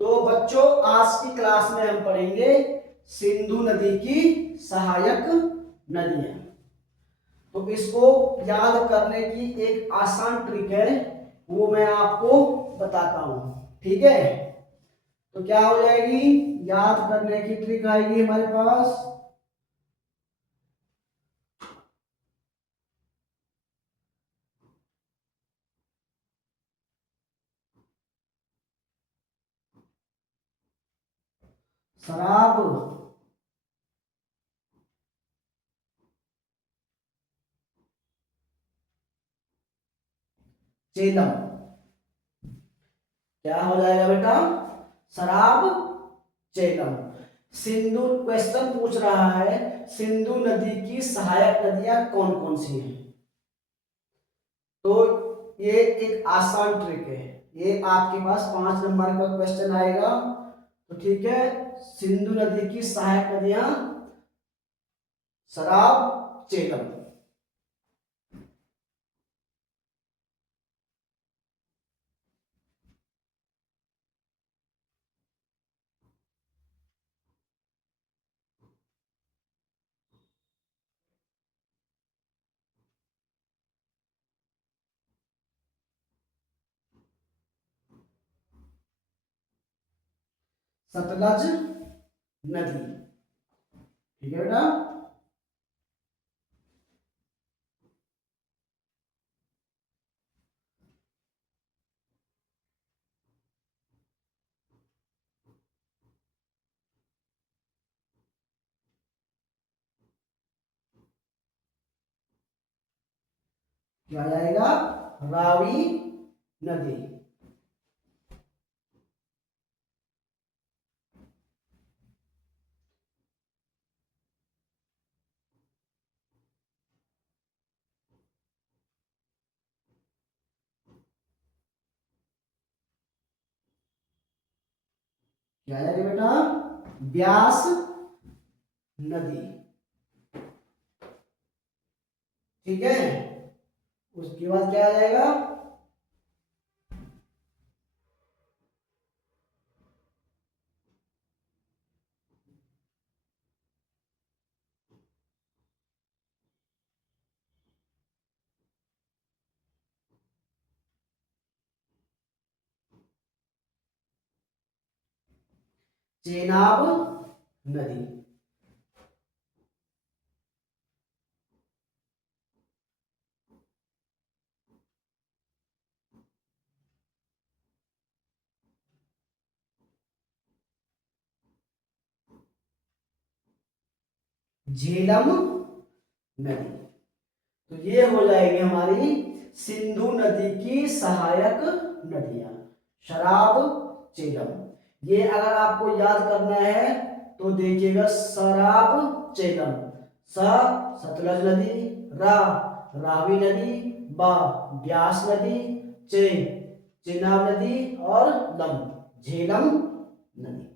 तो बच्चों आज की क्लास में हम पढ़ेंगे सिंधु नदी की सहायक नदियां। तो इसको याद करने की एक आसान ट्रिक है, वो मैं आपको बताता हूं। ठीक है, तो क्या हो जाएगी, याद करने की ट्रिक आएगी हमारे पास। शराब, चेलम। क्या हो जाएगा बेटा, शराब, चेलम। सिंधु क्वेश्चन पूछ रहा है सिंधु नदी की सहायक नदियां कौन कौन सी हैं। तो ये एक आसान ट्रिक है, ये आपके पास 5 नंबर का क्वेश्चन आएगा। तो ठीक है, सिंधु नदी की सहायक नदियां शराब, चेलम। सतलज नदी। ठीक है बेटा, क्या जाएगा, रावी नदी। क्या जाएगा बेटा, ब्यास नदी। ठीक है, उसके बाद क्या आ जाएगा, चेनाब नदी। झेलम नदी। तो ये हो जाएगी हमारी सिंधु नदी की सहायक नदियां, शराब, चेलम। ये अगर आपको याद करना है तो देखिएगा, शराब, चेलम। स सतलज नदी, रा रावी नदी, बा ब्यास नदी, चे चेनाब नदी और लम झेलम नदी।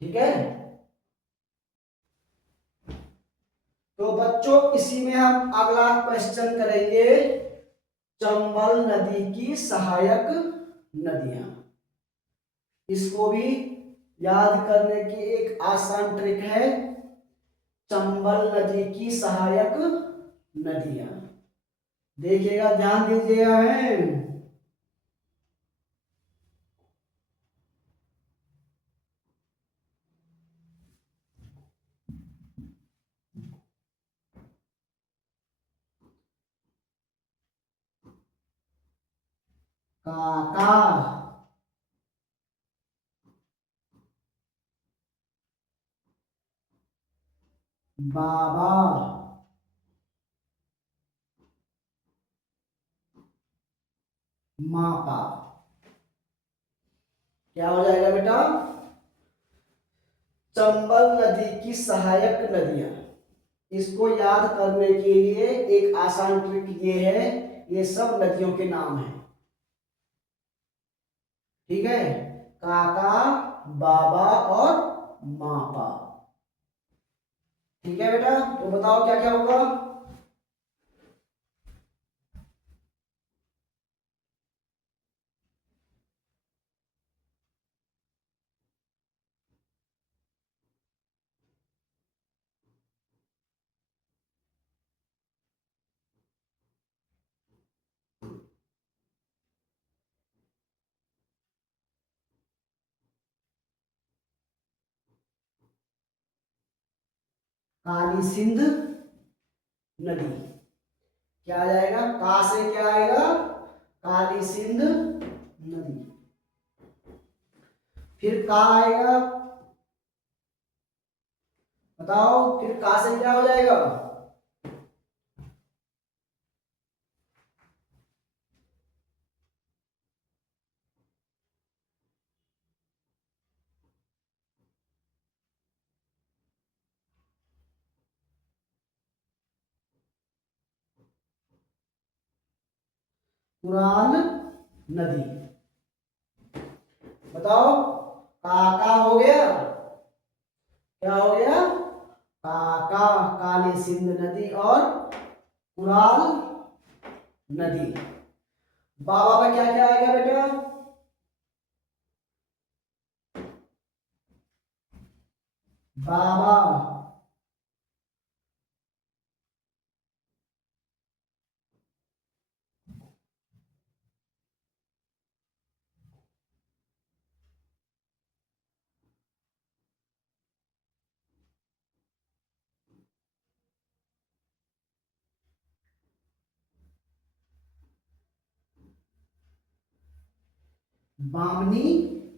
ठीक है, तो बच्चों इसी में हम अगला क्वेश्चन करेंगे, चंबल नदी की सहायक नदियां। इसको भी याद करने की एक आसान ट्रिक है, चंबल नदी की सहायक नदियां। देखिएगा, ध्यान दीजिएगा है। काका, बाबा, मापा। क्या हो जाएगा बेटा, चंबल नदी की सहायक नदियां। इसको याद करने के लिए एक आसान ट्रिक ये है, ये सब नदियों के नाम हैं। ठीक है, काका, बाबा और मापा। ठीक है बेटा, तो बताओ क्या क्या होगा। काली सिंध नदी। क्या आ जाएगा, का से क्या आएगा, काली सिंध नदी। फिर का आएगा, बताओ फिर का से क्या हो जाएगा, कुरान नदी। बताओ, का हो गया, क्या हो गया, का काली सिंध नदी और कुराल नदी। बाबा का क्या क्या आएगा बेटा, बाबा, बामनी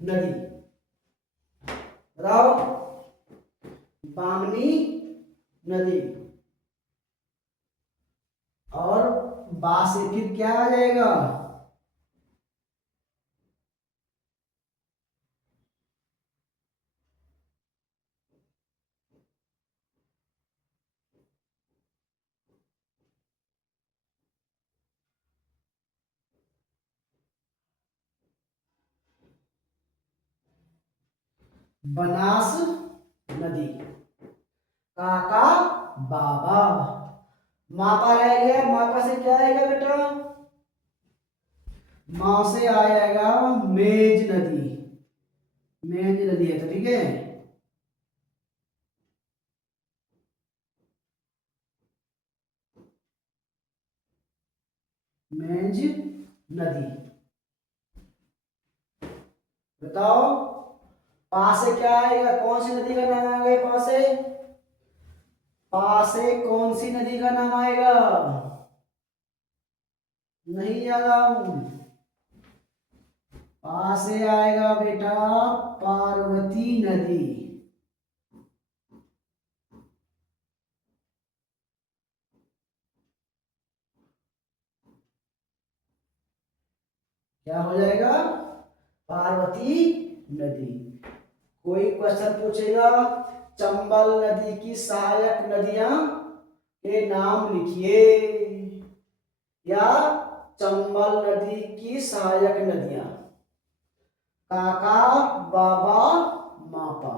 नदी। बताओ, बामनी नदी। और बा से फिर क्या आ जाएगा, बनास नदी। काका बाबा। मापा रह गया, मापा से क्या आएगा बेटा, माँ से आ जाएगा मेज नदी। मेज नदी है तो ठीक है, मेज नदी। बताओ, पा से क्या आएगा, कौन सी नदी का नाम आएगा, पा से कौन सी नदी का नाम आएगा, नहीं याद आऊं, पा से आएगा बेटा पार्वती नदी। क्या हो जाएगा, पार्वती नदी। कोई क्वेश्चन पूछेगा, चंबल नदी की सहायक नदियां के नाम लिखिए, या चंबल नदी की सहायक नदियां, काका बाबा मापा।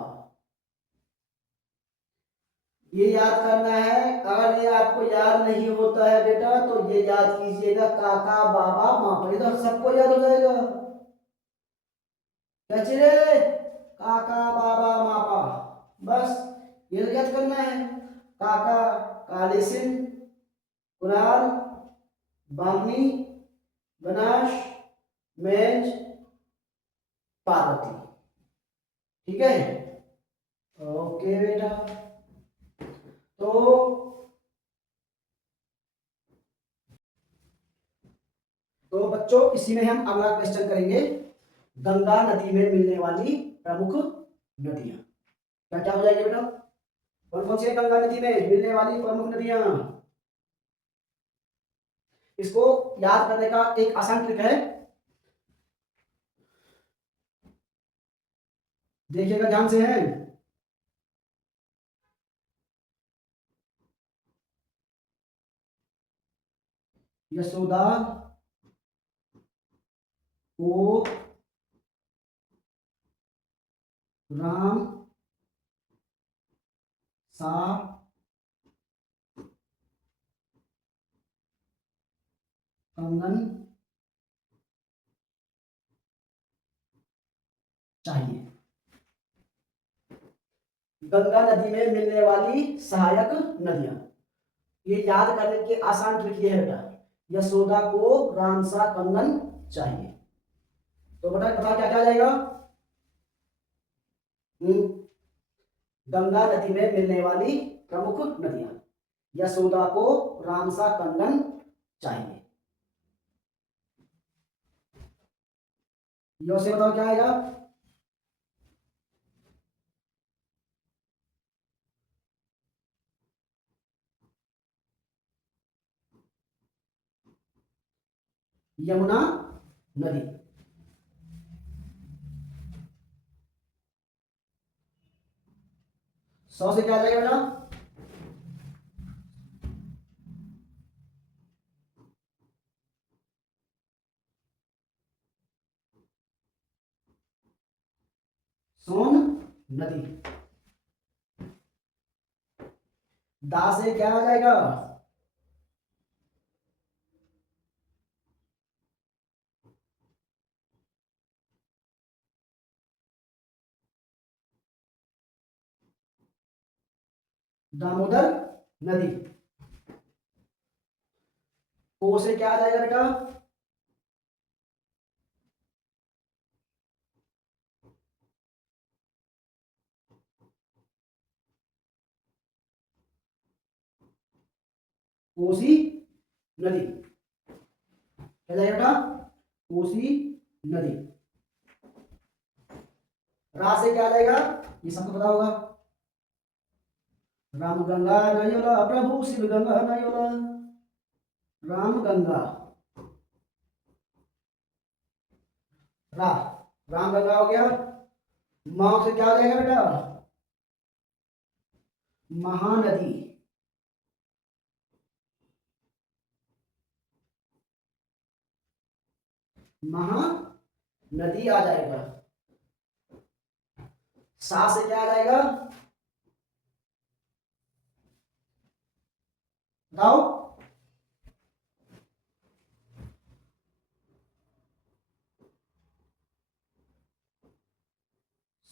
ये याद करना है, अगर ये आपको याद नहीं होता है बेटा तो ये याद कीजिएगा, काका बाबा मापा, ये तो सबको याद हो जाएगा। क्या चाहिए, काका बाबा मापा, बस ये तो याद करना है। काका काली सिंध, कुरान, बामनी, बनास, मेज, पार्वती। ठीक है, ओके बेटा। तो बच्चों इसी में हम अगला क्वेश्चन करेंगे, गंगा नदी में मिलने वाली प्रमुख नदियां क्या क्या हो जाएगी बेटा, कौन कौन सी है गंगा नदी में मिलने वाली प्रमुख नदियां। इसको याद करने का एक आसान ट्रिक है, देखिएगा ध्यान से है। यशोदा को राम सा कंगन चाहिए। गंगा नदी में मिलने वाली सहायक नदियां, ये याद करने की आसान ट्रिक ये है बेटा, यशोदा को राम सा कंगन चाहिए। तो बेटा बता क्या क्या आ जाएगा, गंगा नदी में मिलने वाली प्रमुख नदियां। यशोदा को रामसा कंगन चाहिए। यो से बताओ क्या आएगा? यमुना नदी। सौ से क्या आ जाएगा बेटा? सोन नदी। दा से क्या आ जाएगा? दामोदर नदी। को से क्या आ जाएगा बेटा? कोसी नदी। क्या जाएगा बेटा? कोसी नदी। रा से क्या आ जाएगा? ये सबको पता होगा। राम गंगा नयोला प्रभु शिव गंगा नयोला। राम गंगा। रा राम गंगा हो गया। मां से क्या आ जाएगा बेटा? महानदी। महानदी आ जाएगा। सा से क्या आ जाएगा? बताओ।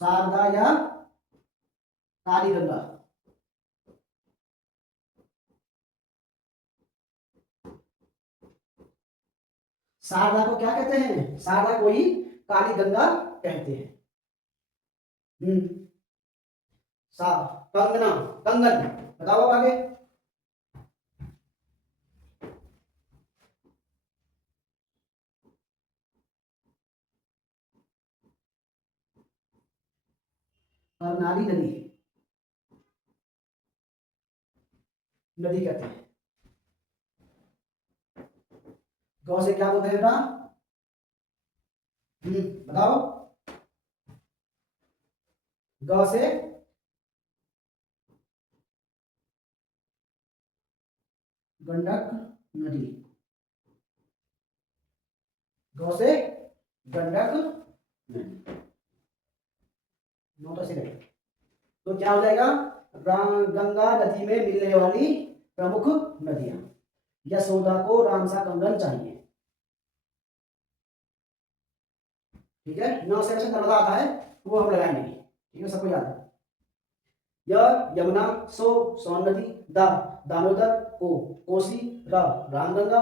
शारदा या काली गंगा। शारदा को क्या कहते हैं? शारदा को ही काली गंगा कहते हैं। हम्म। सा कंगना कंगन। बताओ अब आगे। कर्नाली नदी। नदी कहते हैं। गौ से क्या बोलते हैं बेटा? बताओ। गौ से गंडक नदी। गौ से गंडक नदी। नोट से नहीं। तो क्या हो जाएगा? गंगा नदी में मिलने वाली प्रमुख नदियां। यशोदा को रामसा कंगन चाहिए। ठीक है। 9 से नर्मदा आता है वो हम लगाएंगे। ठीक है, सबको याद है। यमुना। सोन नदी। दामोदर। कोसी। रामगंगा।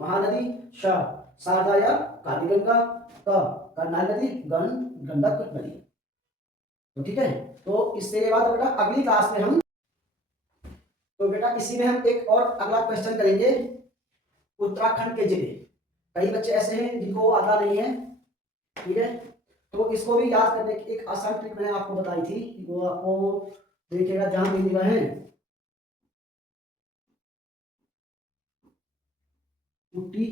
महानदी। शारदा या काली गंगा। कर्नाल नदी। गंडक नदी। तो ठीक है। तो इसके बाद बेटा अगली क्लास में हम, तो बेटा इसी में हम एक और अगला क्वेश्चन करेंगे। उत्तराखंड के जिले, कई बच्चे ऐसे हैं जिनको आता नहीं है। ठीक है। तो इसको भी याद करने की एक आसान ट्रिक मैंने आपको बताई थी, वो आपको देखिएगा, ध्यान दीजिएगा है। कुट्टी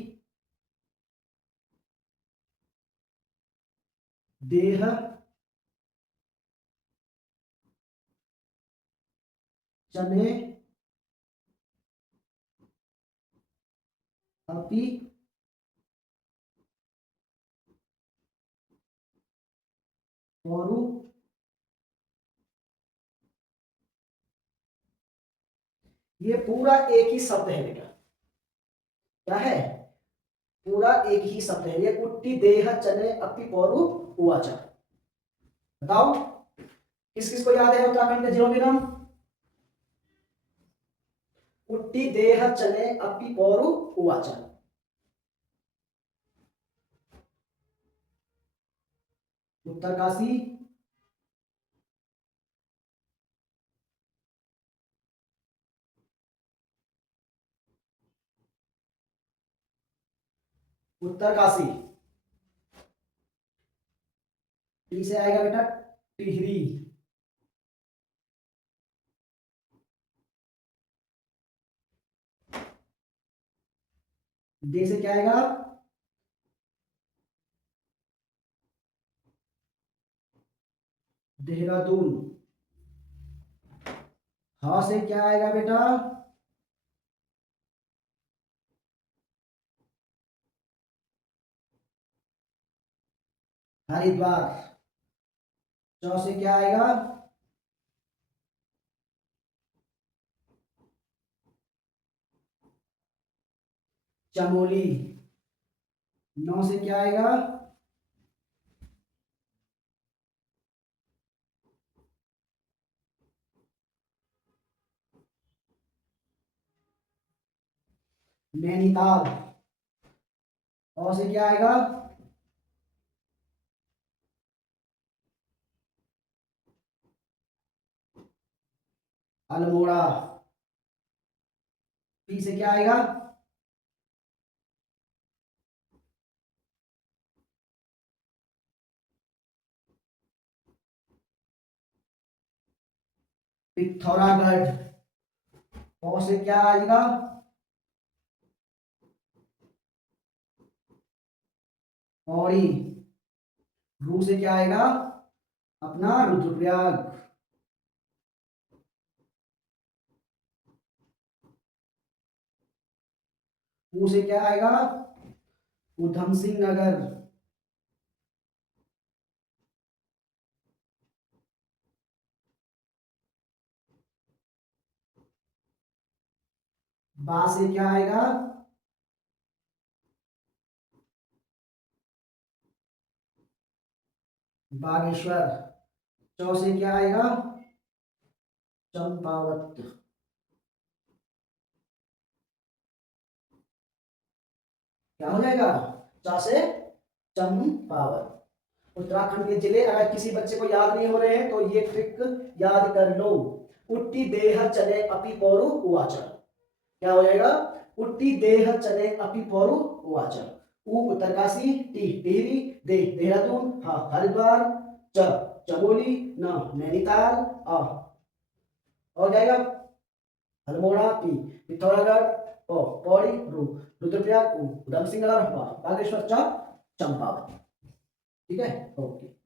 देह चने अपी औरु ये पूरा एक ही शब्द है बेटा। क्या है? पूरा एक ही शब्द है ये। कुट्टी देह चने अपी पौरु उवाचा। बताओ किस किस को याद है उत्तराखंड के जिलों के नाम? कुट्टी देह चने अपी पौरु उवाचा। उत्तरकाशी, उत्तरकाशी। टी से आएगा बेटा टिहरी। दे से क्या आएगा? देहरादून। हा से क्या आएगा बेटा? हरिद्वार। चौ से क्या आएगा? चमोली। नौ से क्या आएगा? नैनीताल। और से क्या आएगा? अल्मोड़ा। पी से क्या आएगा? पिथौरागढ़। और से क्या आएगा? पौड़ी। रू से क्या आएगा? अपना रुद्रप्रयाग। ऊ से क्या आएगा? उधम सिंह नगर। बा से क्या आएगा? बागेश्वर। चौ से क्या आएगा? चंपावत। क्या हो जाएगा? चा से चंपावत। उत्तराखंड के जिले अगर किसी बच्चे को याद नहीं हो रहे हैं तो ये ट्रिक याद कर लो। उट्टी देह चले अपि पौरु उवाच। क्या हो जाएगा? उट्टी देह चले अपि पौरु उवाच। उ उत्तरकाशी, टी टिहरी, दे देहरादून, हा हरिद्वार, च चमोली, न नैनीताल, आ हो जाएगा अल्मोड़ा, पी पिथौरागढ़, पौड़ी, रू रुद्रप्रयाग, उ उधम सिंह नगर, बागेश्वर, च चंपावत। ठीक है, ओके।